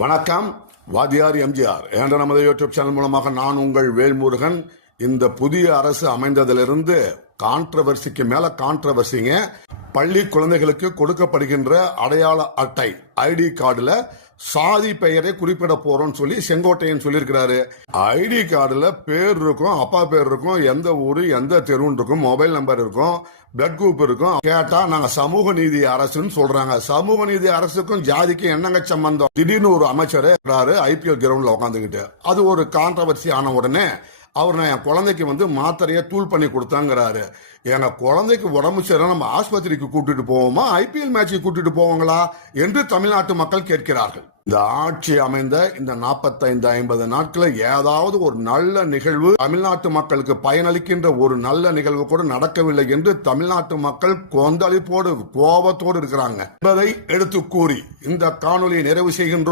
வணக்கம். வாதியார் எம்ஜிஆர் என்ற நமது யூடியூப் சேனல் மூலமாக நான் உங்கள் வேல்முருகன். இந்த புதிய அரசு அமைந்ததிலிருந்து கான்ட்ரவர்சிக்கு மேல கான்ட்ரவர்சிங்க. பள்ளி குழந்தைகளுக்கு கொடுக்கப்படுகின்ற அடையாள அட்டை ஐடி கார்டுல சாதி பெயரை குறிப்பிட போறோம்னு சொல்லி செங்கோட்டையன் சொல்லியிருக்கிறாரு. ஐடி கார்டுல பேர் இருக்கும், அப்பா பேர் இருக்கும், எந்த ஊரு எந்த தெருன்னு இருக்கும், மொபைல் நம்பர் இருக்கும், பிளட் குரூப் இருக்கும். கேட்டா நாங்க சமூக நீதி அரசுன்னு சொல்றாங்க. சமூக நீதி அரசுக்கும் ஜாதிக்கும் என்னங்க சம்பந்தம்? திடீர்னு ஒரு அமைச்சர் ஐபிஎல் கிரவுண்ட்ல உட்காந்துக்கிட்டு அது ஒரு கான்ட்ரவர்சி ஆன உடனே அவர் என் குழந்தைக்கு மாத்திரையை தூள் பண்ணி கொடுத்தாங்கிறாரு. எங்க குழந்தைக்கு உடம்பு சரியா நம்ம ஆஸ்பத்திரிக்கு கூட்டிட்டு போவோமா, ஐபிஎல் மேட்சுக்கு கூட்டிட்டு போவாங்களா என்று தமிழ்நாட்டு மக்கள் கேட்கிறார்கள். இந்த ஆட்சி அமைந்த இந்த 45-50 நாட்கள ஏதாவது ஒரு நல்ல நிகழ்வு தமிழ்நாட்டு மக்களுக்கு பயனளிக்கின்ற ஒரு நல்ல நிகழ்வு கூட நடக்கவில்லை என்று தமிழ்நாட்டு மக்கள் கொந்தளிப்போடு கோபத்தோடு இருக்கிறாங்க என்பதை எடுத்து கூறி இந்த காணொலியை நிறைவு செய்கின்றோம்.